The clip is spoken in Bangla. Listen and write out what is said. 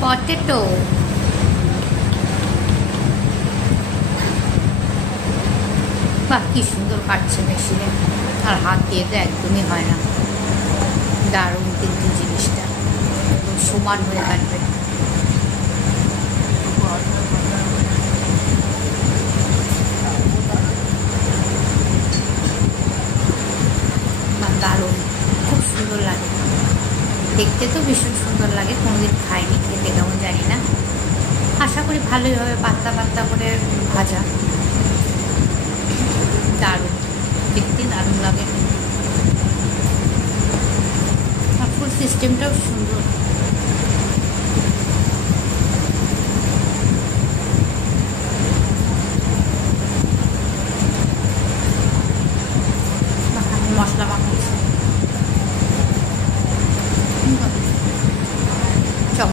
পটেটো। বাহ, কি সুন্দর কাটছে মেশিনে, আর হাত দিয়ে তো একদমই হয় না। দারুণ কিন্তু জিনিসটা, একদম সমান হয়ে কাটবে। দারুণ, খুব সুন্দর লাগে দেখতে, তো ভীষণ সুন্দর লাগে। কোনোদিন খাইনি, খেতে কেমন জানি না। আশা করি ভালোই হবে, পাতলা পাতলা করে ভাজা। দারুণ দেখতে, দারুণ লাগে। আর ফুল সিস্টেমটাও সুন্দর।